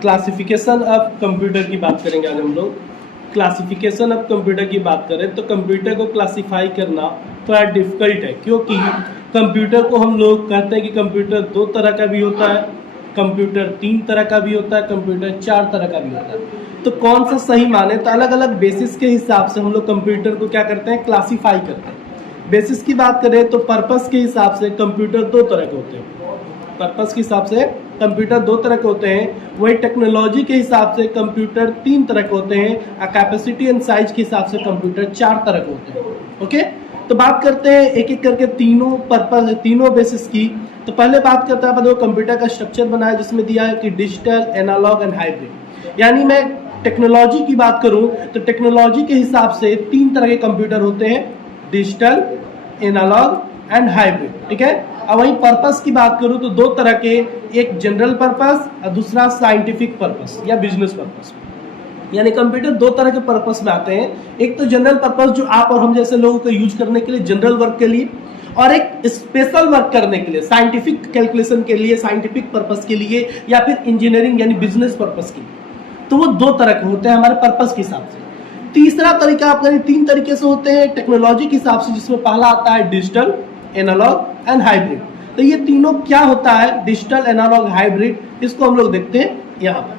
Classification of computer की बात करेंगे आज हम लोग। क्लासिफिकेशन ऑफ कंप्यूटर की बात करें तो कंप्यूटर को क्लासिफाई करना थोड़ा डिफिकल्ट है, क्योंकि कंप्यूटर को हम लोग कहते हैं कि कंप्यूटर 2 तरह का भी होता है, कंप्यूटर 3 तरह का भी होता है, कंप्यूटर 4 तरह का भी होता है। तो कौन सा सही माने, तो अलग अलग बेसिस के हिसाब से हम लोग कंप्यूटर को क्या करते हैं, क्लासीफाई करते हैं। बेसिस की बात करें तो पर्पस के हिसाब से कंप्यूटर 2 तरह के होते हैं। पर्पस के हिसाब से कंप्यूटर 2 तरह के होते हैं, वही टेक्नोलॉजी के हिसाब से कंप्यूटर 3 तरह के होते हैं, और कैपेसिटी एंड साइज के हिसाब से कंप्यूटर 4 तरह के होते हैं। ओके, तो बात करते हैं एक एक करके तीनों पर्पस, तीनों बेसिस की। तो पहले बात करते हैं देखो कंप्यूटर का स्ट्रक्चर बनाया, जिसमें दिया है कि डिजिटल, एनालॉग एंड हाइब्रिड। यानी मैं टेक्नोलॉजी की बात करूं तो टेक्नोलॉजी के हिसाब से 3 तरह के कंप्यूटर होते हैं, डिजिटल, एनालॉग एंड हाइब्रिड। ठीक है, अब वहीं पर्पस की बात करूं तो 2 तरह के, एक जनरल पर्पस और दूसरा साइंटिफिक पर्पस या बिजनेस पर्पस। यानी कंप्यूटर 2 तरह के पर्पस में आते हैं, एक तो जनरल पर्पस जो आप और हम जैसे लोगों को यूज करने के लिए, जनरल वर्क के लिए, और एक स्पेशल वर्क करने के लिए, साइंटिफिक कैलकुलेशन के लिए, साइंटिफिक पर्पस के लिए, या फिर इंजीनियरिंग यानी बिजनेस पर्पस के लिए। तो वो 2 तरह के होते हैं हमारे पर्पस के हिसाब से। तीसरा तरीका आप करें, 3 तरीके से होते हैं टेक्नोलॉजी के हिसाब से, जिसमें पहला आता है डिजिटल, एनालॉग एंड हाइब्रिड। तो ये तीनों क्या होता है, डिजिटल, एनालॉग, हाइब्रिड, इसको हम लोग देखते हैं यहाँ पर।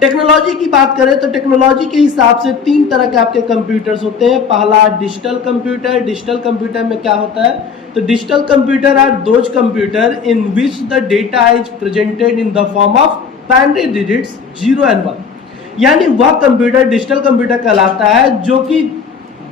टेक्नोलॉजी की बात करें तो टेक्नोलॉजी के हिसाब से 3 तरह के आपके कंप्यूटर्स होते हैं। पहला डिजिटल कंप्यूटर। डिजिटल कंप्यूटर में क्या होता है, तो digital computer are those computer in which the data is presented in the form of binary digits 0 and 1। यानी वह कंप्यूटर डिजिटल कंप्यूटर कहलाता है जो कि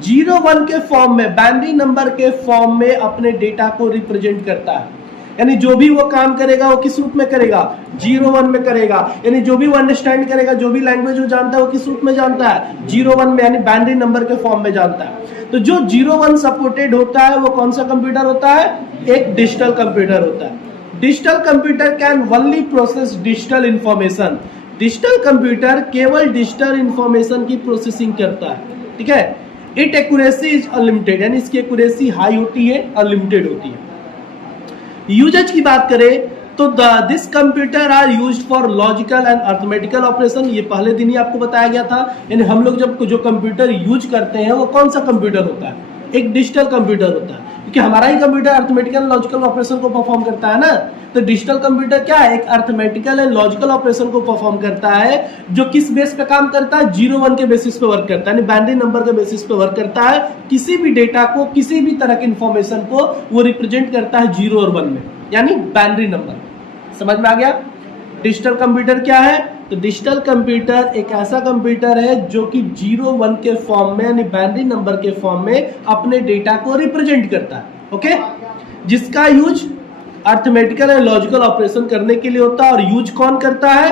0-1 के फॉर्म में, बाइनरी नंबर के फॉर्म में अपने डेटा को रिप्रेजेंट करता है। यानी जो भी वो काम करेगा वो किस रूप में करेगा, 0-1 में करेगा। यानी जो भी वो अंडरस्टैंड करेगा, जो भी लैंग्वेज वो जानता है, वो किस रूप में जानता है, 0-1 में, यानी बाइनरी नंबर के फॉर्म में जानता है। तो जो 0-1 सपोर्टेड होता है वो कौन सा कंप्यूटर होता है, एक डिजिटल कंप्यूटर होता है। Digital computer can only process digital information. Digital computer केवल डिजिटल इंफॉर्मेशन की प्रोसेसिंग करता है। ठीक है, इट एक्यूरेसी इज अनलिमिटेड, यानी इसकी एक्यूरेसी हाई होती है, अनलिमिटेड होती है। यूजेज की बात करें तो this computer are used for logical and arithmetical operation. ये पहले दिन ही आपको बताया गया था। यानी हम लोग जब जो कंप्यूटर यूज करते हैं वो कौन सा कंप्यूटर होता है, एक डिजिटल कंप्यूटर होता है, क्योंकि हमारा ही कंप्यूटर अर्थमेटिकल लॉजिकल ऑपरेशन को परफॉर्म करता है ना। तो डिजिटल कंप्यूटर क्या है, एक अर्थमेटिकल एंड लॉजिकल ऑपरेशन को परफॉर्म करता है, जो किस बेस पे काम करता है, 0-1 के बेसिस पे वर्क करता है, यानी बाइनरी नंबर के बेसिस पे वर्क करता है। किसी भी डेटा को, किसी भी तरह के इंफॉर्मेशन को वो रिप्रेजेंट करता है 0 और 1 में, यानी बाइनरी नंबर। समझ में आ गया। डिजिटल कंप्यूटर क्या है, तो डिजिटल कंप्यूटर एक ऐसा कंप्यूटर है जो कि 0-1 के फॉर्म में, यानी बाइनरी नंबर के फॉर्म में अपने डेटा को रिप्रेजेंट करता है। ओके, जिसका use arithmetical and logical operation करने के लिए होता है। और यूज कौन करता है,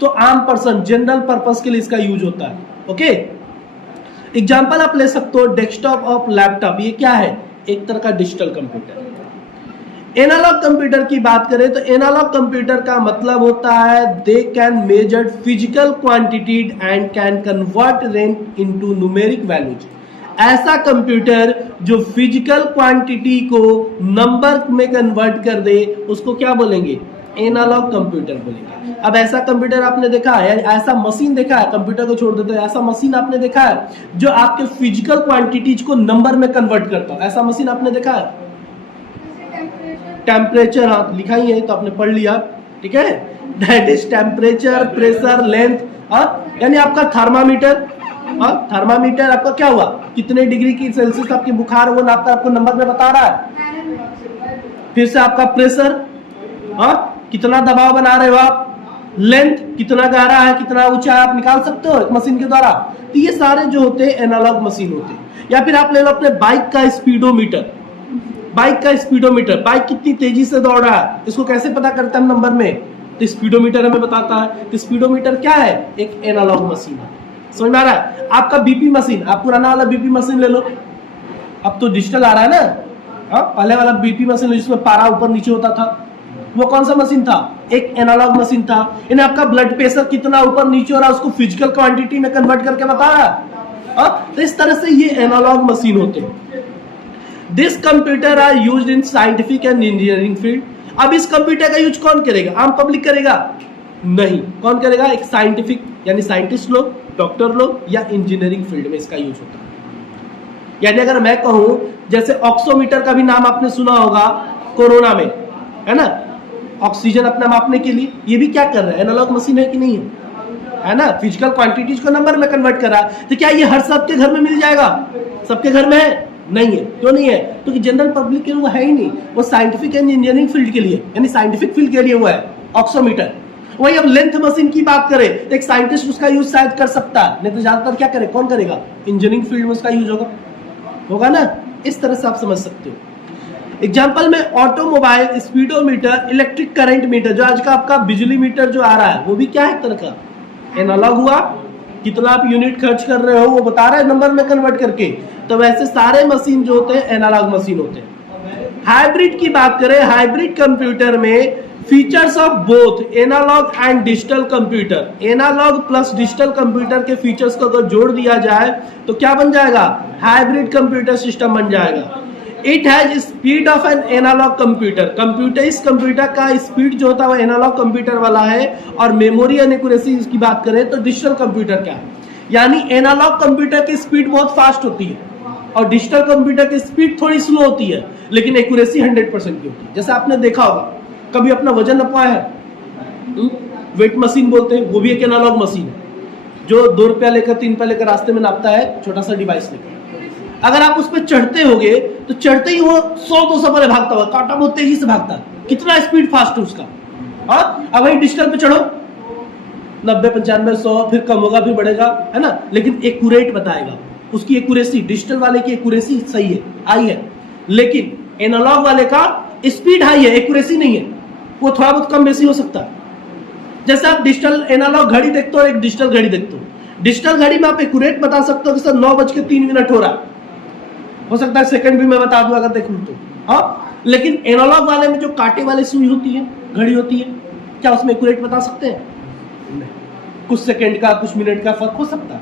तो आम पर्सन, जनरल पर्पस के लिए इसका यूज होता है। ओके, एग्जांपल आप ले सकते हो डेस्कटॉप और लैपटॉप, ये क्या है, एक तरह का डिजिटल कंप्यूटर। एनालॉग कंप्यूटर की बात करें तो एनालॉग कंप्यूटर का मतलब होता है they can measure physical quantity and can convert range into numeric values. ऐसा कंप्यूटर जो फिजिकल क्वांटिटी को नंबर में कन्वर्ट कर दे, उसको क्या बोलेंगे, एनालॉग कंप्यूटर बोलेंगे। अब ऐसा कंप्यूटर आपने देखा है, ऐसा मशीन देखा है, कंप्यूटर को छोड़ देते हैं, ऐसा मशीन आपने देखा है जो आपके फिजिकल क्वांटिटीज को नंबर में कन्वर्ट करता है, ऐसा मशीन आपने देखा है। टेम्परेचर, हाँ लिखा ही है तो आपने पढ़ लिया। ठीक है, that is temperature, pressure, length, यानी आपका थर्मामीटर, थर्मामीटर आपका क्या हुआ, कितने डिग्री की सेल्सियस आपकी बुखार वो नापता, आपको नंबर में बता रहा है। फिर से आपका प्रेशर, कितना दबाव बना रहे हो आप, लेंथ कितना गहरा है, कितना ऊंचा है, आप निकाल सकते हो एक मशीन के द्वारा। तो ये सारे जो होते हैं एनालॉग मशीन होते हैं। या फिर आप ले लो अपने बाइक का स्पीडोमीटर, बाइक का स्पीडोमीटर, बाइक कितनी तेजी से दौड़ रहा है, इसको कैसे पता करता है नंबर में, तो स्पीडोमीटर हमें बताता है। तो स्पीडोमीटर क्या है, एक एनालॉग मशीन है। समझ में आ रहा है। आपका बीपी मशीन, आप पुराना वाला बीपी मशीन ले लो, अब तो डिजिटल आ रहा है ना। पहले वाला बीपी मशीन जिसमें पारा ऊपर नीचे होता था, वो कौन सा मशीन था, एक एनालॉग मशीन था। इन्हें आपका ब्लड प्रेशर कितना ऊपर नीचे हो रहा है उसको फिजिकल क्वांटिटी में कन्वर्ट करके बता रहा है। तो इस तरह से ये एनालॉग मशीन होते हैं। This computer are used in scientific and engineering field. अब इस कंप्यूटर का यूज कौन करेगा, आम पब्लिक करेगा, नहीं। कौन करेगा? एक साइंटिफिक यानी साइंटिस्ट लोग, डॉक्टर लोग या इंजीनियरिंग फील्ड में इसका यूज होता है। यानी अगर मैं कहूं जैसे ऑक्सीमीटर का भी नाम आपने सुना होगा कोरोना में, है ना, ऑक्सीजन अपना मापने के लिए, ये भी क्या कर रहा है? एनालॉग मशीन है कि नहीं है ना? फिजिकल क्वांटिटीज को नंबर में कन्वर्ट कर रहा है। तो क्या ये हर सबके घर में मिल जाएगा? सबके घर में है? नहीं है। क्यों नहीं है? क्योंकि जनरल पब्लिक के लिए वो है ही नहीं, वो साइंटिफिक एंड इंजीनियरिंग फील्ड के लिए यानी साइंटिफिक फील्ड के लिए वो है ऑक्सीमीटर। वही अब लेंथ मशीन की बात करें तो एक साइंटिस्ट उसका यूज शायद कर सकता है, नहीं तो ज्यादातर क्या करे, कौन करेगा? इंजीनियरिंग फील्ड में उसका यूज होगा ना। इस तरह से आप समझ सकते हो। एग्जाम्पल में automobile, speedometer, electric current meter, जो आज का आपका बिजली मीटर जो आ रहा है वो भी क्या है एक तरह का एनालॉग हुआ। कितना आप यूनिट खर्च कर रहे हो वो बता रहा है नंबर में कन्वर्ट करके। तो वैसे सारे मशीन जो होते हैं एनालॉग मशीन होते हैं। हाइब्रिड की बात करें, हाइब्रिड कंप्यूटर में features of both analogue and digital computer, analogue plus digital computer के फीचर्स को अगर जोड़ दिया जाए तो क्या बन जाएगा? हाइब्रिड कंप्यूटर सिस्टम बन जाएगा। It has speed of an analogue computer, computer इस कंप्यूटर का स्पीड जो होता है वो एनालॉग कंप्यूटर वाला है। और मेमोरी एंड एक्यूरेसी की बात करें तो डिजिटल कंप्यूटर क्या है, यानी एनालॉग कंप्यूटर की स्पीड बहुत फास्ट होती है और डिजिटल कंप्यूटर की स्पीड थोड़ी स्लो होती है, लेकिन एक्यूरेसी 100% की होती है। जैसे आपने देखा होगा कभी अपना वजन नपाया है, वेट मशीन बोलते हैं, वो भी एक एनालॉग मशीन है जो 2 रुपया लेकर 3 रुपया लेकर रास्ते में नापता है, छोटा सा डिवाइस लेकर। अगर आप उस पर चढ़ते होगे तो चढ़ते ही वो 100-200 पर भागता हुआ, कांटा बहुत तेजी से भागता है, कितना स्पीड फास्ट है उसका। और अब वही डिजिटल पे चढ़ो 90, 95, 100, फिर कम होगा फिर बढ़ेगा, है ना, लेकिन एक्यूरेट बताएगा। उसकी एक्यूरेसी, डिजिटल वाले की एक्यूरेसी सही है, हाई है, लेकिन एनालॉग वाले का स्पीड हाई है, एक्यूरेसी नहीं है, वो थोड़ा बहुत कम बेसी हो सकता है। जैसे आप डिजिटल एनालॉग घड़ी देखते हो और एक डिजिटल घड़ी देखते हो, डिजिटल घड़ी में आप एक्यूरेट बता सकते हो कि सर 9:03 हो रहा है, हो सकता है सेकंड भी मैं बता दूं अगर देखूं तो, हाँ। लेकिन एनालॉग वाले में जो कांटे वाली सुई होती है, घड़ी होती है, क्या उसमें एक्यूरेट बता सकते हैं? नहीं, कुछ सेकंड का कुछ मिनट का फर्क हो सकता है।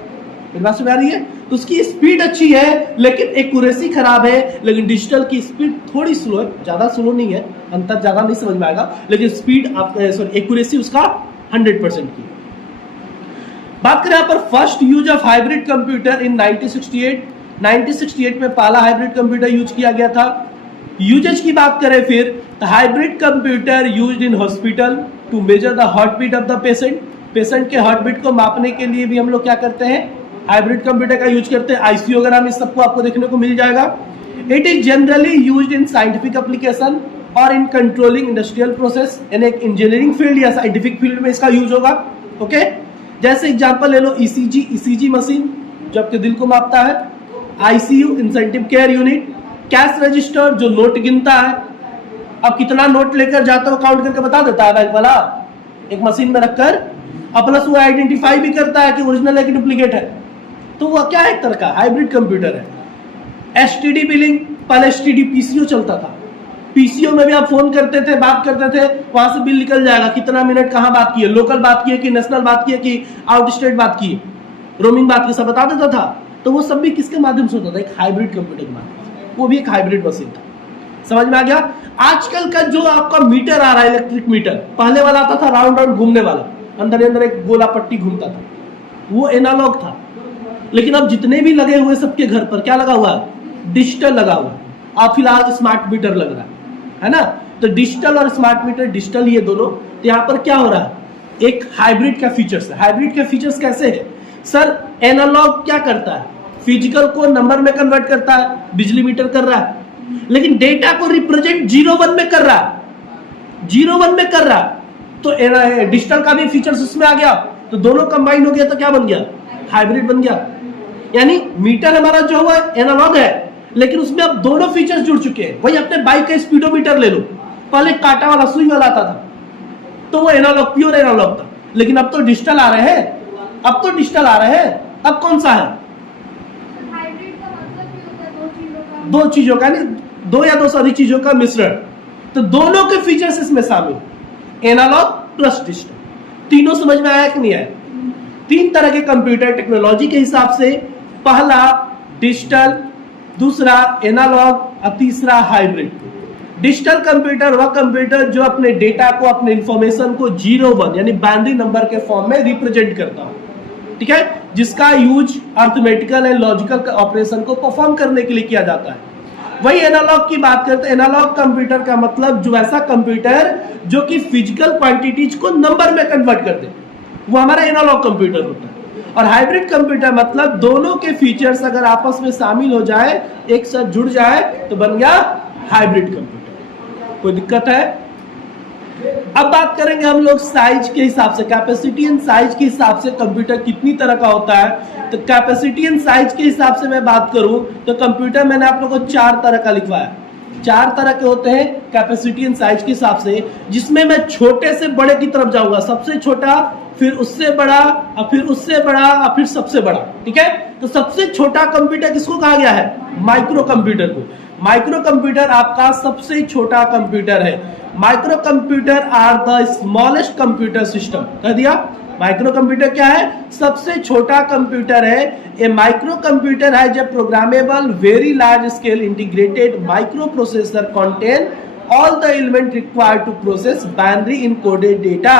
मेरी बात समझ आ रही है? तो उसकी स्पीड अच्छी है लेकिन एक्यूरेसी खराब है। लेकिन डिजिटल की स्पीड थोड़ी स्लो है, ज्यादा स्लो नहीं है, अंतर ज्यादा नहीं समझ में आएगा, लेकिन स्पीड आपका सॉरी एक्यूरेसी उसका 100% की। बात करें यहाँ पर first use of hybrid computer इन 1968 में पहला हाइब्रिड कंप्यूटर यूज किया गया था। यूजेज की बात करें फिर तो hybrid computer used in hospital to measure the heart beat of the patient, patient के हार्ट बीट को मापने के लिए भी हम लोग क्या करते हैं, हाइब्रिड कंप्यूटर का यूज करते हैं। आईसीयू वगैरह में सबको आपको देखने को मिल जाएगा। It is generally used in scientific application और इन कंट्रोलिंग इंडस्ट्रियल प्रोसेस, यानी एक इंजीनियरिंग फील्ड या साइंटिफिक फील्ड में इसका यूज होगा। ओके, जैसे एग्जांपल ले लो ईसीजी मशीन जो आपके दिल को मापता है, ICU incentive care unit, cash register जो नोट गिनता है, अब कितना नोट लेकर जाता हो काउंट करके बता देता है बैंक वाला एक मशीन में रखकर, और प्लस वो आइडेंटिफाई भी करता है कि ओरिजिनल है कि डुप्लीकेट है। तो वो क्या है, एक तरह का हाइब्रिड कंप्यूटर है। एसटीडी बिलिंग, पहले एसटीडी पीसीओ चलता था, पीसीओ में भी आप फोन करते थे, बात करते थे, वहां से बिल निकल जाएगा कितना मिनट कहां बात की है, लोकल बात की है कि नेशनल बात की है कि आउट स्टेट बात की है, रोमिंग बात की, सब बता देता था। तो वो सब भी किसके माध्यम से होता था, एक हाइब्रिड कंप्यूटर के माध्यम से, वो भी एक हाइब्रिड मशीन था। समझ में आ गया? आजकल का जो आपका मीटर आ रहा है, इलेक्ट्रिक मीटर, पहले वाला आता था राउंड राउंड घूमने वाला, अंदर अंदर एक गोला पट्टी घूमता था, वो एनालॉग था। लेकिन अब जितने भी लगे हुए सबके घर पर क्या लगा हुआ है, डिजिटल लगा हुआ है। अब फिलहाल स्मार्ट मीटर लग रहा है ना। तो डिजिटल और स्मार्ट मीटर, डिजिटल ये दोनों, तो यहाँ पर क्या हो रहा है, एक हाइब्रिड का फीचर्स है। हाइब्रिड के फीचर्स कैसे है सर? एनालॉग क्या करता है, फिजिकल को नंबर में कन्वर्ट करता है, बिजली मीटर कर रहा है, लेकिन डेटा को रिप्रेजेंट 0-1 में कर रहा है, 0-1 में कर रहा है। तो डिजिटल का भी फीचर्स उसमें आ गया, तो दोनों कंबाइन हो गया, तो क्या बन गया, हाइब्रिड बन गया। यानी मीटर हमारा जो हुआ एनालॉग है, लेकिन उसमें अब दोनों फीचर्स जुड़ चुके हैं। वही अपने बाइक का स्पीडोमीटर ले लो, पहले कांटा वाला सुई वाला आता था, तो वो एनालॉग, प्योर एनालॉग था, लेकिन अब तो डिजिटल आ रहे हैं, अब तो डिजिटल आ रहे हैं। अब कौन सा है, दो चीजों का, नहीं दो या दो से अधिक चीजों का मिश्रण, तो दोनों के फीचर्स इसमें शामिल, एनालॉग प्लस डिजिटल। तीनों समझ में आया कि नहीं आया? 3 तरह के कंप्यूटर टेक्नोलॉजी के हिसाब से, पहला डिजिटल, दूसरा एनालॉग और तीसरा हाइब्रिड। डिजिटल कंप्यूटर वह कंप्यूटर जो अपने डेटा को, अपने इंफॉर्मेशन को 0-1 यानी बाइनरी नंबर के फॉर्म में रिप्रेजेंट करता हो, ठीक है, जिसका use arithmetical and logical operation को परफॉर्म करने के लिए किया जाता है। वही एनालॉग की बात करते हैं। एनालॉग कंप्यूटर का मतलब जो ऐसा कंप्यूटर जो कि फिजिकल क्वांटिटीज को नंबर में कन्वर्ट कर दे, वो हमारा एनालॉग कंप्यूटर होता है। और हाइब्रिड कंप्यूटर मतलब दोनों के फीचर्स अगर आपस में शामिल हो जाए, एक साथ जुड़ जाए, तो बन गया हाइब्रिड कंप्यूटर। कोई दिक्कत है? अब बात करेंगे हम लोग साइज के हिसाब से, कैपेसिटी एंड साइज के हिसाब से कंप्यूटर कितनी तरह का होता है। तो कैपेसिटी एंड साइज के हिसाब से मैं बात करूं तो कंप्यूटर मैंने आप लोगों को 4 तरह का लिखवाया। 4 तरह के होते हैं कैपेसिटी एंड साइज के हिसाब से, जिसमें मैं छोटे से बड़े की तरफ जाऊंगा। सबसे छोटा, फिर उससे बड़ा, और फिर उससे बड़ा, और फिर सबसे बड़ा, ठीक है। तो सबसे छोटा कंप्यूटर किसको कहा गया है? माइक्रो कंप्यूटर को। माइक्रो कंप्यूटर आपका सबसे छोटा कंप्यूटर है। Micro computer are the smallest computer system. कह दिया, माइक्रो कंप्यूटर क्या है? सबसे छोटा कंप्यूटर है। ए माइक्रो कंप्यूटर है जब programmable very large scale integrated micro processor contain all the element required to process binary encoded data.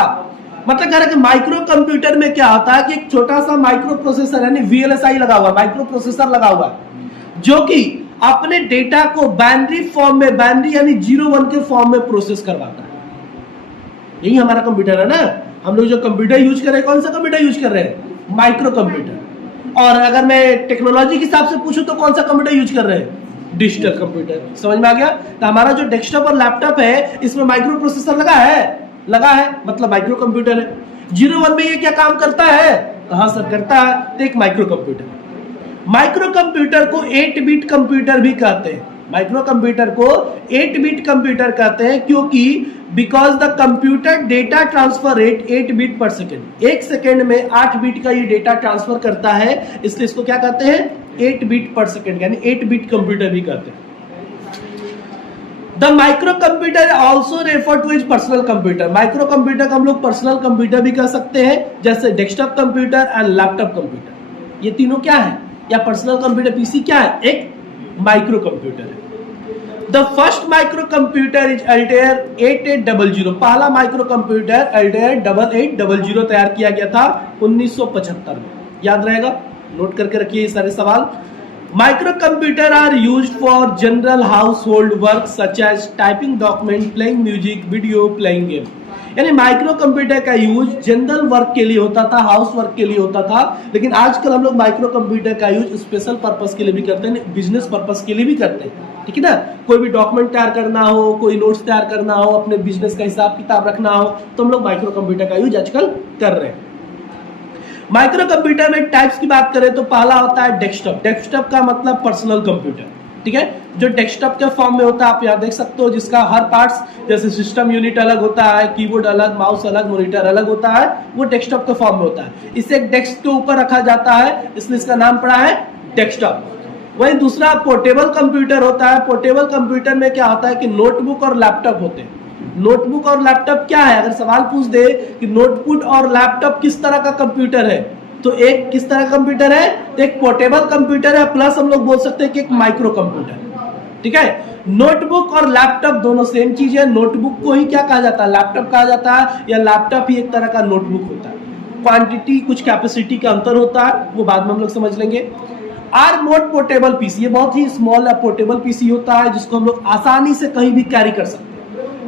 मतलब कह रहा है कि माइक्रो कंप्यूटर में क्या होता है कि एक छोटा सा माइक्रो प्रोसेसर यानी VLSI लगा हुआ, माइक्रो प्रोसेसर लगा हुआ है, जो कि अपने डेटा को बाइनरी फॉर्म में, बाइनरी यानी 0-1 के फॉर्म में प्रोसेस करवाता है। यही हमारा कंप्यूटर है ना। हम लोग जो कंप्यूटर यूज कर रहे हैं, कौन सा कंप्यूटर यूज कर रहे हैं? Micro computer. और अगर मैं टेक्नोलॉजी के हिसाब से पूछूं तो कौन सा कंप्यूटर यूज कर रहे हैं? Digital computer. समझ में आ गया? तो हमारा जो डेस्कटॉप और लैपटॉप है, इसमें माइक्रो प्रोसेसर लगा है, मतलब माइक्रो कंप्यूटर है। 0-1 में ये क्या काम करता है? हाँ सर, करता है। तो एक माइक्रो कंप्यूटर। माइक्रो कंप्यूटर को 8 बिट कंप्यूटर भी कहते हैं। माइक्रो कंप्यूटर को 8 बिट कंप्यूटर कहते हैं क्योंकि because the computer data transfer rate 8 bit per second, 1 second में 8 बिट का ये डेटा ट्रांसफर करता है, इसलिए इसको क्या कहते हैं? 8 बिट पर सेकेंड, यानी 8 बिट कंप्यूटर भी कहते हैं। The micro computer also refer two is personal computer. Micro computer को हम लोग पर्सनल कंप्यूटर भी कह सकते हैं, जैसे desktop computer and laptop computer. ये तीनों क्या है? या पर्सनल कंप्यूटर पीसी क्या है? एक माइक्रो कंप्यूटर है। The first micro computer is Altair 8800। पहला माइक्रो कंप्यूटर Altair 8800 तैयार किया गया था 1975 में। याद रहेगा, नोट करके रखिए ये सारे सवाल। Micro computer are used for general house hold work such as typing document, playing music, video, playing game. यानी माइक्रो कंप्यूटर का यूज जनरल वर्क के लिए होता था, हाउस वर्क के लिए होता था, लेकिन आजकल हम लोग माइक्रो कंप्यूटर का यूज स्पेशल पर्पस के लिए भी करते हैं, बिजनेस पर्पस के लिए भी करते हैं, ठीक है ना। कोई भी डॉक्यूमेंट तैयार करना हो, कोई नोट्स तैयार करना हो, अपने बिजनेस का हिसाब किताब रखना हो, तो हम लोग माइक्रो कंप्यूटर का यूज आजकल कर रहे हैं। माइक्रो कंप्यूटर में टाइप्स की बात करें तो पहला होता है डेस्कटॉप। डेस्कटॉप का मतलब पर्सनल कंप्यूटर, ठीक है, जो डेस्कटॉप के फॉर्म में होता है। आप यहाँ देख सकते हो, जिसका हर पार्ट्स जैसे सिस्टम यूनिट अलग होता है, कीबोर्ड अलग, माउस अलग, मॉनिटर अलग होता है, वो डेस्कटॉप के फॉर्म में होता है। इसे एक डेस्क के ऊपर रखा जाता है, इसलिए इसका नाम पड़ा है डेस्कटॉप। वही दूसरा पोर्टेबल कंप्यूटर होता है। पोर्टेबल कंप्यूटर में क्या होता है कि नोटबुक और लैपटॉप होते हैं। नोटबुक और लैपटॉप क्या है? अगर सवाल पूछ दे कि नोटबुक और लैपटॉप किस तरह का कंप्यूटर है, तो एक किस तरह का कंप्यूटर है? तो एक पोर्टेबल कंप्यूटर है, प्लस हम लोग बोल सकते हैं कि एक माइक्रो कंप्यूटर, ठीक है। नोटबुक और लैपटॉप दोनों सेम चीज है। नोटबुक को ही क्या कहा जाता है? लैपटॉप कहा जाता है, या लैपटॉप ही एक तरह का नोटबुक होता है। क्वांटिटी, कुछ कैपेसिटी का अंतर होता है, वो बाद में हम लोग समझ लेंगे। आर मोड पोर्टेबल पीसी, ये बहुत ही स्मॉल पोर्टेबल पीसी होता है, जिसको हम लोग आसानी से कहीं भी कैरी कर सकते हैं।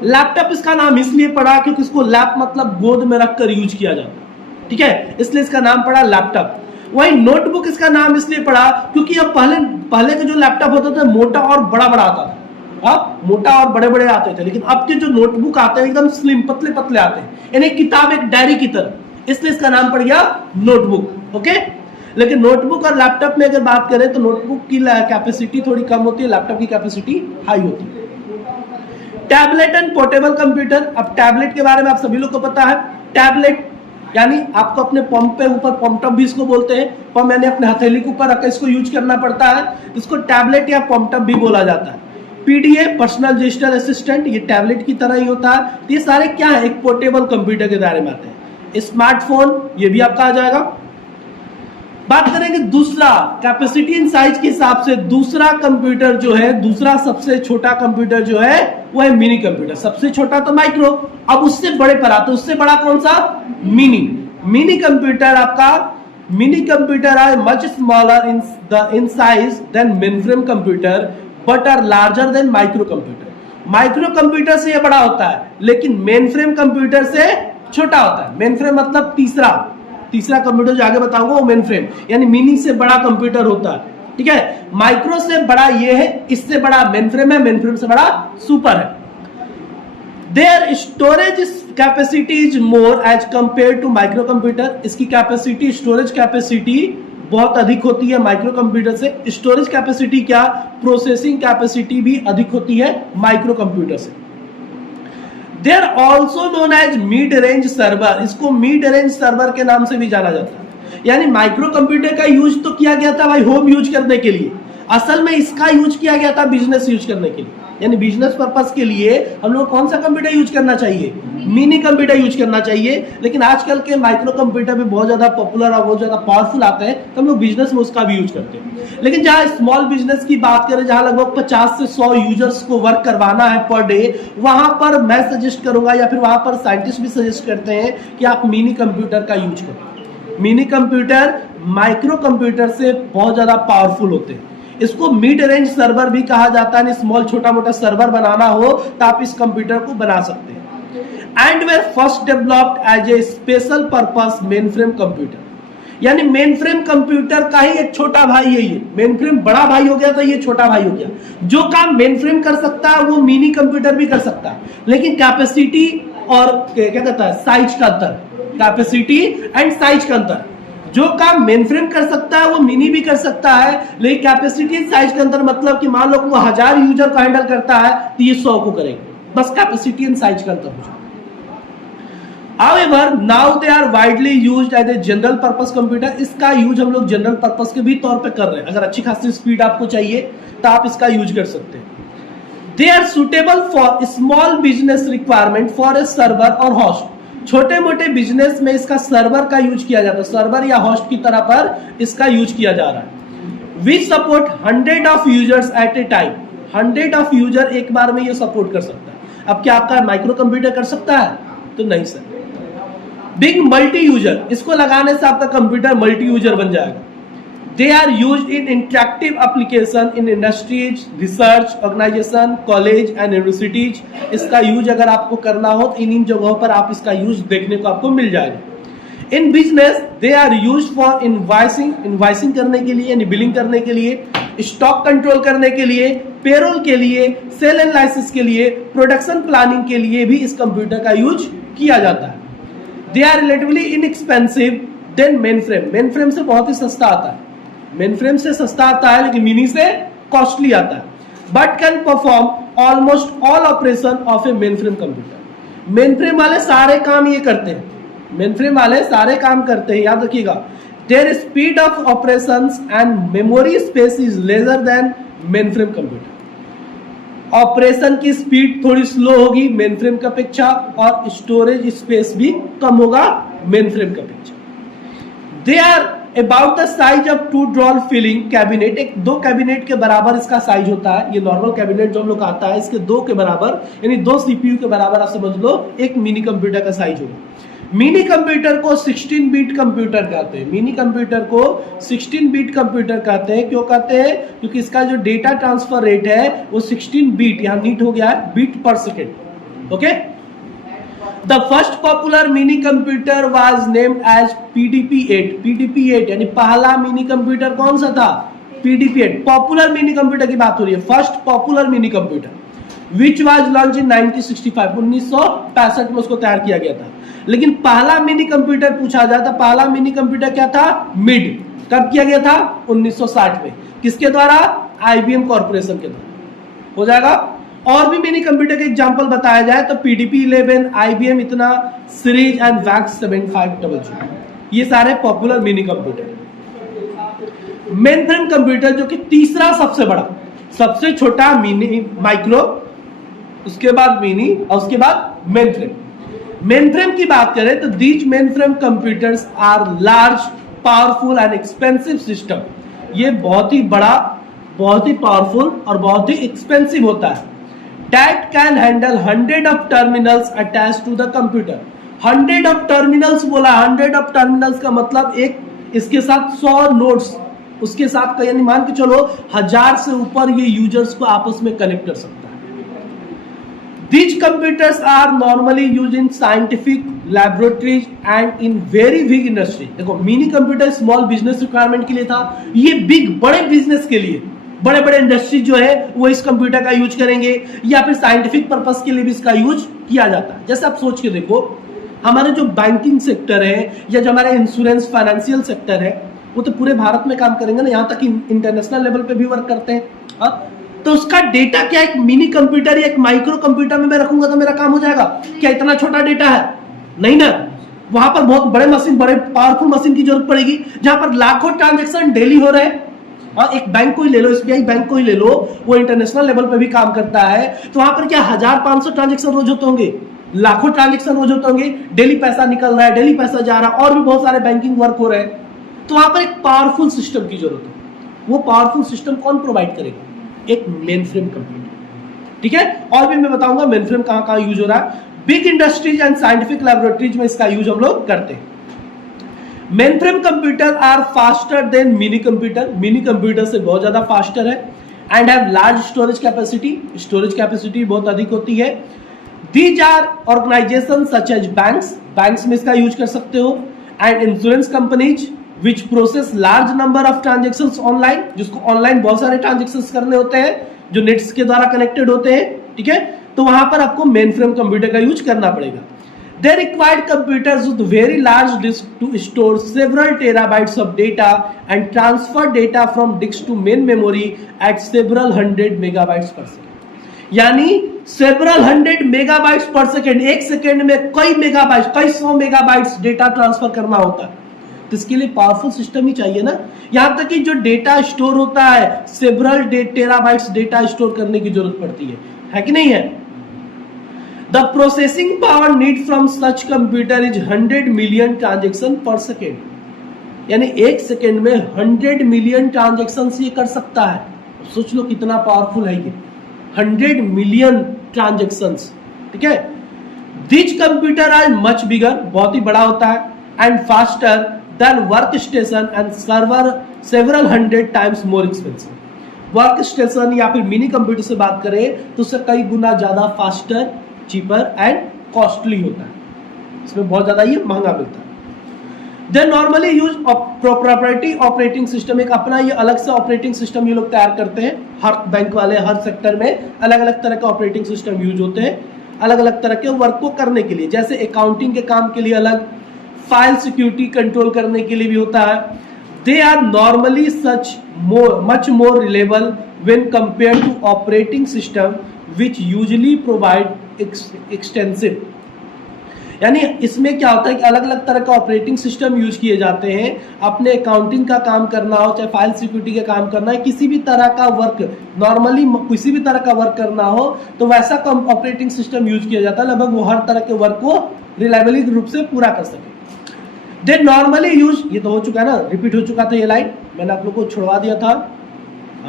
लैपटॉप इसका नाम इसलिए पड़ा क्योंकि इसको लैप मतलब गोद में रखकर यूज किया जाता है, ठीक है, इसलिए इसका नाम पड़ा लैपटॉप। वही नोटबुक इसका नाम इसलिए पड़ा क्योंकि अब पहले के जो लैपटॉप होता था मोटा और बड़ा बड़ा आता था, अब मोटा और बड़े बड़े आते थे, लेकिन अब के जो नोटबुक आते हैं एकदम स्लिम, पतले पतले आते हैं, यानी किताब एक डायरी की तरह, इसलिए इसका नाम पड़ गया नोटबुक। ओके, लेकिन नोटबुक और लैपटॉप में अगर बात करें तो नोटबुक की कैपेसिटी थोड़ी कम होती है, लैपटॉप की कैपेसिटी हाई होती है। Tablet and portable computer. अब टैबलेट के बारे में आप सभी लोग को पता है। टैबलेट यानी आपको अपने पंप पे ऊपर, पंप टॉप भी इसको बोलते हैं, पंप यानी अपने हथेली के ऊपर रखकर इसको यूज करना पड़ता है, इसको टैबलेट या पंप टॉप भी बोला जाता है। पीडीए पर्सनल डिजिटल असिस्टेंट, ये टैबलेट की तरह ही होता है। ये सारे क्या है? एक पोर्टेबल कंप्यूटर के दायरे में आते हैं। स्मार्टफोन, ये भी आपका आ जाएगा। बात करेंगे दूसरा कैपेसिटी इन साइज के हिसाब से दूसरा कंप्यूटर जो है, दूसरा सबसे छोटा कंप्यूटर जो है वो है मिनी कंप्यूटर। सबसे छोटा तो माइक्रो, अब उससे बड़े पर आते, उससे बड़ा कौन सा? मिनी। मिनी कंप्यूटर आपका, mini computer are much smaller in size than mainframe computer but are larger than micro computer. Micro computer से ये बड़ा होता है लेकिन मेनफ्रेम कंप्यूटर से छोटा होता है। मेनफ्रेम मतलब तीसरा कंप्यूटर जो आगे बताऊंगा वो मेनफ्रेम, यानी मिनी से बड़ा कंप्यूटर होता है, ठीक है। माइक्रो से बड़ा ये है, इससे बड़ा मेनफ्रेम है, मेनफ्रेम से बड़ा सुपर है। Their storage capacity is more as compare to micro computer. इसकी कैपेसिटी, स्टोरेज कैपेसिटी बहुत अधिक होती है माइक्रो कंप्यूटर से। स्टोरेज कैपेसिटी क्या, प्रोसेसिंग कैपेसिटी भी अधिक होती है माइक्रो कंप्यूटर से। They are also known as mid range server. इसको मिड रेंज सर्वर के नाम से भी जाना जाता है। यानी माइक्रो कंप्यूटर का यूज तो किया गया था भाई होम यूज करने के लिए, असल में इसका यूज किया गया था बिजनेस यूज करने के लिए। यानी बिजनेस पर्पस के लिए हम लोग कौन सा कंप्यूटर यूज करना चाहिए? मिनी कंप्यूटर यूज करना चाहिए। लेकिन आजकल के माइक्रो कंप्यूटर भी बहुत ज्यादा पॉपुलर और बहुत ज्यादा पावरफुल आते हैं, तो हम लोग बिजनेस में उसका भी यूज करते हैं। लेकिन जहां स्मॉल बिजनेस की बात करें, जहां लगभग 50 से 100 यूजर्स को वर्क करवाना है पर डे, वहां पर मैं सजेस्ट करूंगा या फिर वहां पर साइंटिस्ट भी सजेस्ट करते हैं कि आप मिनी कंप्यूटर का यूज करें। मिनी कंप्यूटर माइक्रो कंप्यूटर से बहुत ज्यादा पावरफुल होते हैं। इसको मिड रेंज सर्वर भी कहा जाता है। स्मॉल छोटा मोटा सर्वर बनाना हो तो आप इस कंप्यूटर को बना सकते हैं। And were first developed as a special purpose mainframe computer. यानी मेनफ्रेम कंप्यूटर का ही एक छोटा भाई है ये। मेनफ्रेम बड़ा भाई हो गया तो ये छोटा भाई हो गया। जो काम मेनफ्रेम कर सकता है वो मिनी कंप्यूटर भी कर सकता है, लेकिन कैपेसिटी और क्या कहता है साइज का अंतर, कैपेसिटी एंड साइज का अंतर। जो काम मेनफ्रेम कर सकता है वो मिनी भी कर सकता है, लेकिन कैपेसिटी साइज के अंदर मतलब कि मान लो वो 1000 यूजर को हैंडल करता है तो ये 100 को करेंगे, बस कैपेसिटी एंड साइज का अंतर हो जाए। However, now they are widely used as a general purpose computer। इसका यूज हम लोग जनरल पर्पस के भी तौर पे कर रहे हैं। अगर अच्छी खासी स्पीड आपको चाहिए तो आप इसका यूज कर सकते हैं। They are suitable for small business requirement for a server or host। छोटे मोटे बिजनेस में इसका सर्वर का यूज किया जाता है, सर्वर या होस्ट की तरह पर इसका यूज किया जा रहा है। We support 100 of users at a time। 100 of user एक बार में ये सपोर्ट कर सकता है। अब क्या आपका माइक्रो कंप्यूटर कर सकता है? तो नहीं सर। बिग मल्टी यूजर, इसको लगाने से आपका कंप्यूटर मल्टी यूजर बन जाएगा। They are used in interactive application in industries, research organisation, college and universities. इसका यूज अगर आपको करना हो तो इन जगहों पर आप इसका यूज देखने को आपको मिल जाएगा। In business they are used for invoicing करने के लिए, यानी बिलिंग करने के लिए, स्टॉक कंट्रोल करने के लिए, पेरोल के लिए, सेल एंड लाइसेंस के लिए, प्रोडक्शन प्लानिंग के लिए भी इस कंप्यूटर का यूज किया जाता है। They are relatively inexpensive than mainframe. Mainframe से बहुत ही सस्ता आता है, मेनफ्रेम से सस्ता आता है लेकिन मिनी से कॉस्टली आता है। But can perform almost all operation of A mainframe computer. Mainframe वाले सारे काम ये करते हैं, मेनफ्रेम वाले सारे काम करते हैं, याद रखिएगा। There speed of operations and memory space is lesser than mainframe computer. Operation की स्पीड थोड़ी स्लो होगी मेनफ्रेम की अपेक्षा और स्टोरेज स्पेस भी कम होगा मेनफ्रेम की अपेक्षा। They are about the size of 2 drawer filling cabinet. एक 2 कैबिनेट के बराबर इसका साइज होता है। ये नॉर्मल कैबिनेट जो हम लोग आता है इसके 2 के बराबर, यानी 2 सीपीयू के बराबर आप समझ लो एक मिनी कंप्यूटर का साइज होगा। मिनी कंप्यूटर को 16 बिट कंप्यूटर कहते हैं। मिनी कंप्यूटर को 16 बिट कंप्यूटर कहते हैं। क्यों कहते हैं? क्योंकि इसका जो डेटा ट्रांसफर रेट है वो 16 बिट, यहां नीट हो गया है, bit per second. Okay. The first popular mini computer was named as PDP-8। PDP-8 यानी पहला मिनी कंप्यूटर कौन सा था? PDP-8। पॉपुलर मिनी कंप्यूटर की बात हो रही है, first popular mini computer which was launch in 1965। 1965 में उसको तैयार किया गया था। लेकिन पहला मिनी कंप्यूटर पूछा जाए तो पहला मिनी कंप्यूटर क्या था? मिड। कब किया गया था? 1960 में। किसके द्वारा? IBM कॉर्पोरेशन के द्वारा। हो जाएगा। और भी मिनी कंप्यूटर के एग्जांपल बताया जाए तो PDP-11, IBM इतना, सीरीज एंड वैक्स 7500, ये सारे popular mini computer. Mainframe computer जो कि तीसरा सबसे बड़ा, सबसे छोटा मिनी, माइक्रो, उसके बाद मिनी और उसके बाद मेनफ्रेम। मेनफ्रेम की बात करें तो these mainframe computers are large powerful and expensive system. ये बहुत ही बड़ा, बहुत ही पावरफुल और बहुत ही एक्सपेंसिव होता है। That can handle 100 of terminals attached to the computer। 100 of terminals बोला, 100 of terminals का मतलब एक इसके साथ 100 नोड्स उसके साथ का, यानी मान के चलो 1000 से ऊपर ये यूजर्स को आपस में कनेक्ट कर सकता है। These computers are normally used in scientific laboratories and in very big industry। देखो mini computer small business requirement के लिए था, ये बिग बड़े बिजनेस के लिए, बड़े बड़े इंडस्ट्री जो है वो इस कंप्यूटर का यूज करेंगे, या फिर साइंटिफिक पर्पस के लिए भी इसका यूज किया जाता है। जैसे आप सोच के देखो, हमारे जो बैंकिंग सेक्टर है या जो हमारा इंश्योरेंस फाइनेंशियल सेक्टर है, वो तो पूरे भारत में काम करेंगे ना, यहाँ तक कि इंटरनेशनल लेवल पे भी वर्क करते हैं। तो उसका डेटा क्या एक मिनी कंप्यूटर या एक माइक्रो कंप्यूटर में मैं रखूंगा तो मेरा काम हो जाएगा क्या? इतना छोटा डेटा है नहीं ना, वहां पर बहुत बड़े मशीन, बड़े पावरफुल मशीन की जरूरत पड़ेगी, जहां पर लाखों ट्रांजेक्शन डेली हो रहे हैं। और एक बैंक को ही ले लो, एसबीआई बैंक को ही ले लो, वो इंटरनेशनल लेवल पे भी काम करता है, तो वहां पर क्या 1500 ट्रांजेक्शन रोज होते होंगे, लाखों ट्रांजेक्शन रोज होते होंगे, डेली पैसा निकल रहा है, डेली पैसा जा रहा है, और भी बहुत सारे बैंकिंग वर्क हो रहे हैं। तो वहां पर एक पावरफुल सिस्टम की जरूरत है। वो पावरफुल सिस्टम कौन प्रोवाइड करेगा? एक मेन फ्रेम कंप्यूटर। ठीक है, और भी मैं बताऊंगा मेन फ्रेम कहां कहां यूज हो रहा है। Big industries and scientific laboratories में इसका यूज हम लोग करते हैं। Mainframe computer are faster than mini computer. Mini computer से बहुत ज्यादा फास्टर है, and have large storage capacity. Storage capacity बहुत अधिक होती है। These are organisation such as banks, banks में इसका यूज कर सकते हो, and insurance companies which process large number of transactions online, जिसको ऑनलाइन बहुत सारे ट्रांजेक्शंस करने होते हैं जो नेट्स के द्वारा कनेक्टेड होते हैं। ठीक है, तो वहां पर आपको मेन फ्रेम कंप्यूटर का यूज करना पड़ेगा। They required computers with very large disk to store several terabytes of data and transfer data from disk to main memory at several hundred megabytes per second। यानी several hundred megabytes per second, एक second में कई megabytes, कई 100 megabytes data transfer करना होता है। तो इसके लिए पावरफुल सिस्टम ही चाहिए ना। यहां तक कि जो डेटा स्टोर होता है, सेवरल टेराबाइट्स डेटा स्टोर करने की जरूरत पड़ती है कि नहीं है? The processing power need from such computer is 100 million transaction per second। यानी एक सेकेंड में 100 मिलियन ट्रांजेक्शन ये कर सकता है। सोच लो कितना पावरफुल है ये, 100 मिलियन ट्रांजेक्शन। ठीक है, this computer are much bigger, बहुत ही बड़ा होता है, and faster than work station and server several 100 times more expensive. Work station या फिर मिनी कंप्यूटर से बात करें तो उससे कई गुना ज्यादा फास्टर, चीपर एंड कॉस्टली होता है, इसमें बहुत ज्यादा ये महंगा मिलता है। They normally use proprietary operating system, एक अपना ये अलग से ऑपरेटिंग सिस्टम ये लोग तैयार करते हैं। हर बैंक वाले हर सेक्टर में अलग अलग तरह के ऑपरेटिंग सिस्टम यूज होते हैं, अलग अलग तरह के वर्क को करने के लिए। जैसे अकाउंटिंग के काम के लिए अलग, फाइल सिक्योरिटी कंट्रोल करने के लिए भी होता है। They are normally such much more reliable when compare to operating system which usually provide extensive. यानी इसमें क्या होता है कि अलग अलग तरह का ऑपरेटिंग सिस्टम यूज किए जाते हैं। अपने अकाउंटिंग का काम करना हो, चाहे फाइल सिक्योरिटी का काम करना है, किसी भी तरह का वर्क, नॉर्मली किसी भी तरह का वर्क करना हो तो वैसा ऑपरेटिंग सिस्टम यूज किया जाता है, लगभग वो हर तरह के वर्क को रिलायबली रूप से पूरा कर सके। दे नॉर्मली यूज, ये तो हो चुका है ना, रिपीट हो चुका था ये लाइन, मैंने आप लोग को छुड़वा दिया था,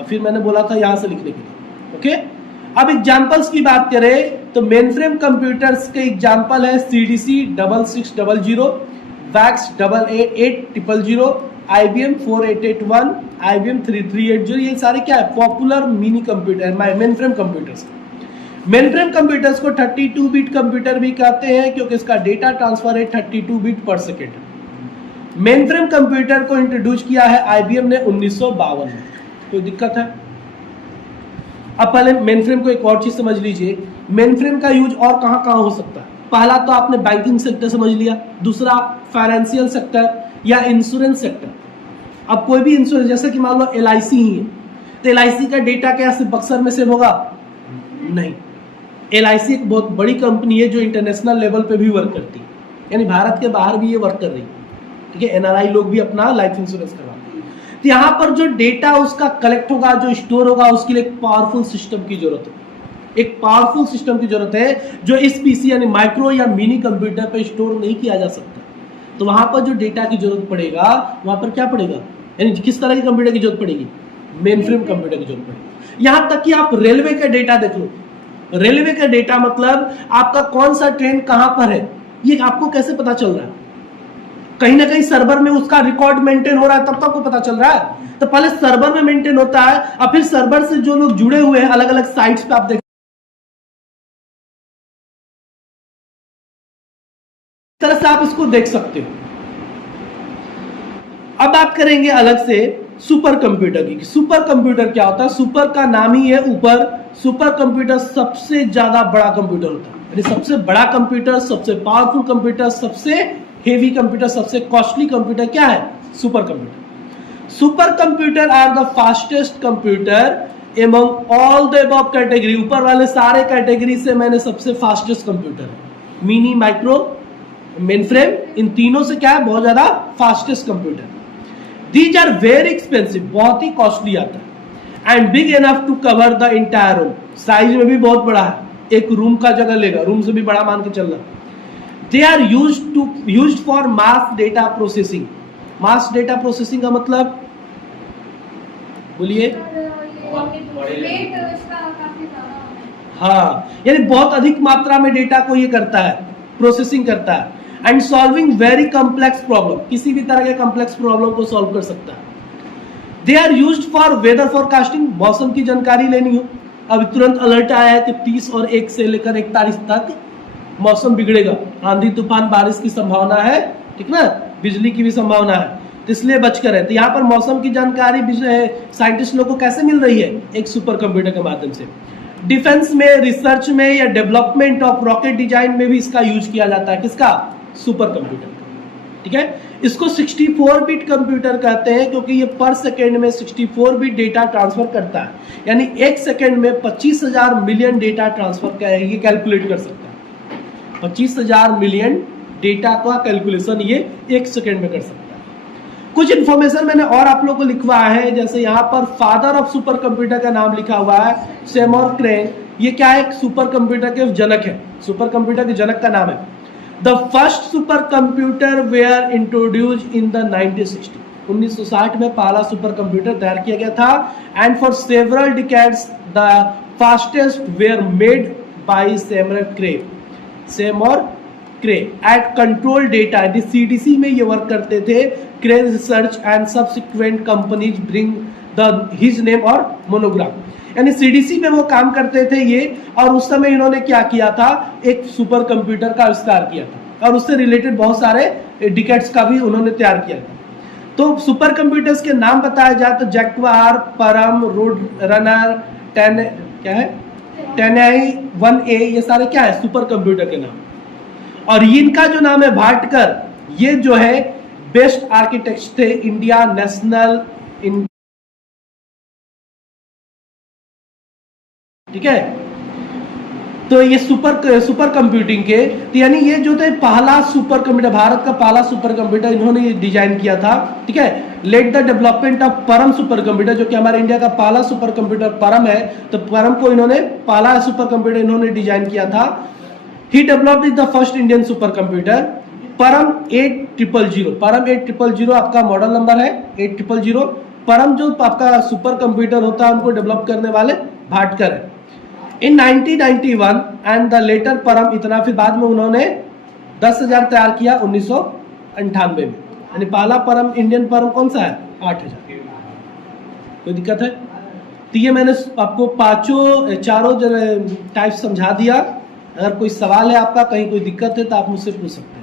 फिर मैंने बोला था यहां से लिखने के लिए। ओके, अब एग्जांपल्स की बात करें तो मेन फ्रेम कंप्यूटर्स के एग्जांपल है CDC 6600, वैक्स 88800, IBM 4881, IBM 3380। ये सारे क्या है? Popular mini computer, main frame computers. Main frame computers को 32 बिट कंप्यूटर भी कहते हैं क्योंकि इसका डेटा ट्रांसफर है 32 bit per second. Main frame computer को इंट्रोड्यूस किया है IBM ने 1952 में। कोई दिक्कत है? अब पहले मेन फ्रेम को एक और चीज समझ लीजिए, मेन फ्रेम का यूज और कहां कहां हो सकता है। पहला तो आपने बैंकिंग सेक्टर समझ लिया, दूसरा फाइनेंशियल सेक्टर या इंश्योरेंस सेक्टर। अब कोई भी इंश्योरेंस, जैसे कि मान लो LIC ही है, तो LIC का डेटा क्या सिर्फ बक्सर में सेव होगा? नहीं, LIC एक बहुत बड़ी कंपनी है जो इंटरनेशनल लेवल पे भी वर्क करती है, यानी भारत के बाहर भी ये वर्क कर रही है। ठीक है, NRI लोग भी अपना लाइफ इंश्योरेंस करवाते हैं। तो यहाँ पर जो डेटा उसका कलेक्ट होगा, जो स्टोर होगा, उसके लिए एक पावरफुल सिस्टम की जरूरत है। एक पावरफुल सिस्टम की जरूरत है जो इस PC यानी माइक्रो या मिनी कंप्यूटर पे स्टोर नहीं किया जा सकता। तो वहां पर जो डेटा की जरूरत पड़ेगा वहां पर क्या पड़ेगा, यानी किस तरह के कंप्यूटर की जरूरत पड़ेगी, मेन फ्रेम कंप्यूटर की जरूरत पड़ेगी। यहां तक कि आप रेलवे का डेटा देख लो, रेलवे का डेटा मतलब आपका कौन सा ट्रेन कहां पर है, ये आपको कैसे पता चल रहा है, कहीं ना कहीं सर्वर में उसका रिकॉर्ड मेंटेन हो रहा है तब तो आपको पता चल रहा है। तो पहले सर्वर में मेंटेन होता है और फिर सर्वर से जो लोग जुड़े हुए हैं अलग अलग साइट्स पे आप देख तरह से आप इसको देख सकते हो। अब बात करेंगे अलग से सुपर कंप्यूटर की। सुपर कंप्यूटर क्या होता है, सुपर का नाम ही है ऊपर, सुपर कंप्यूटर सबसे ज्यादा बड़ा कंप्यूटर होता है, यानी सबसे बड़ा कंप्यूटर, सबसे पावरफुल कंप्यूटर, सबसे हेवी कंप्यूटर, सबसे कॉस्टली कंप्यूटर क्या है, super computer. Super computer are the fastest computer among all the above category, ऊपर वाले सारे कैटेगरी से मैंने सबसे फास्टेस्ट कंप्यूटर है, मिनी, माइक्रो, मेन फ्रेम, इन तीनों से क्या है, बहुत ज्यादा fastest computer. These are very expensive, बहुत ही कॉस्टली आता है, and big enough to cover the entire room, size में भी बहुत बड़ा है, एक रूम का जगह लेगा, रूम से भी बड़ा मान के चलना। They are used for mass data processing. Mass data processing का मतलब बोलिए, हाँ, यानी बहुत अधिक मात्रा में डेटा को ये करता है, प्रोसेसिंग करता है, and solving very complex problem, किसी भी तरह के कॉम्प्लेक्स प्रॉब्लम को सॉल्व कर सकता है। They are used for weather forecasting, मौसम की जानकारी लेनी हो, अब तुरंत अलर्ट आया है कि 30 और 1 से लेकर 1 तारीख तक मौसम बिगड़ेगा, आंधी तूफान बारिश की संभावना है, ठीक ना, बिजली की भी संभावना है, तो इसलिए बचकर है। तो यहाँ पर मौसम की जानकारी साइंटिस्ट लोग को कैसे मिल रही है, एक सुपर कंप्यूटर के माध्यम से। डिफेंस में, रिसर्च में या डेवलपमेंट ऑफ रॉकेट डिजाइन में भी इसका यूज किया जाता है, किसका, सुपर कंप्यूटर, ठीक है। इसको 64 बिट कंप्यूटर कहते हैं क्योंकि ये पर सेकेंड में 64 बिट डेटा ट्रांसफर करता है, यानी 1 सेकेंड में 25,000 मिलियन डेटा ट्रांसफर ये कैलकुलेट कर सकता है, 25,000 मिलियन डेटा का कैलकुलेशन ये 1 सेकेंड में कर सकता है। कुछ इंफॉर्मेशन मैंने और आप लोगों को लिखवाया है, जैसे यहाँ पर फादर ऑफ सुपर कंप्यूटर का नाम लिखा हुआ है, सेमोर क्रेन, ये क्या है, सुपर कंप्यूटर के जनक है, सुपर कंप्यूटर के जनक का नाम है। The first super computer were introduce in the 1960, 1960 में पहला सुपर कंप्यूटर तैयार किया गया था, and for several decades the fastest were made by Seymour Cray at control data, CDC में ये वर्क करते थे, Cray research and subsequent companies bring the his name और मोनोग्राम, यानी CDC में वो काम करते थे ये, और उस समय इन्होंने क्या किया था, एक सुपर कंप्यूटर का आविष्कार किया था, और उससे रिलेटेड बहुत सारे डिकेट्स का भी उन्होंने तैयार किया था। तो सुपर कंप्यूटर्स के नाम बताया जाए तो जैक्वार, परम, रोड रनर, क्या है, 10i1a, ये सारे क्या है, सुपर कंप्यूटर के नाम। और इनका जो नाम है भाटकर, ये जो है बेस्ट आर्किटेक्ट थे इंडिया नेशनल, ठीक है। तो ये सुपर कंप्यूटिंग के, तो यानी ये जो थे पहला सुपर कंप्यूटर, भारत का पहला सुपर कंप्यूटर इन्होंने डिजाइन किया था, ठीक है। लेट द डेवलपमेंट ऑफ परम सुपर कंप्यूटर, जो कि हमारे इंडिया का पहला सुपर कंप्यूटर परम है, तो परम को इन्होंने पहला सुपर कंप्यूटर इन्होंने डिजाइन किया था। He developed the first Indian super computer Param 8000, परम 8000 आपका मॉडल नंबर है 8000। परम जो आपका सुपर कंप्यूटर होता है उनको डेवलप करने वाले भाटकर है। इन 1991 एंड द लेटर परम, इतना फिर बाद में उन्होंने 10,000 तैयार किया 1998 में, यानी पहला परम, इंडियन परम कौन सा है, 8,000। कोई दिक्कत है? तो ये मैंने आपको चारों टाइप समझा दिया। अगर कोई सवाल है आपका, कहीं कोई दिक्कत है तो आप मुझसे पूछ सकते हैं।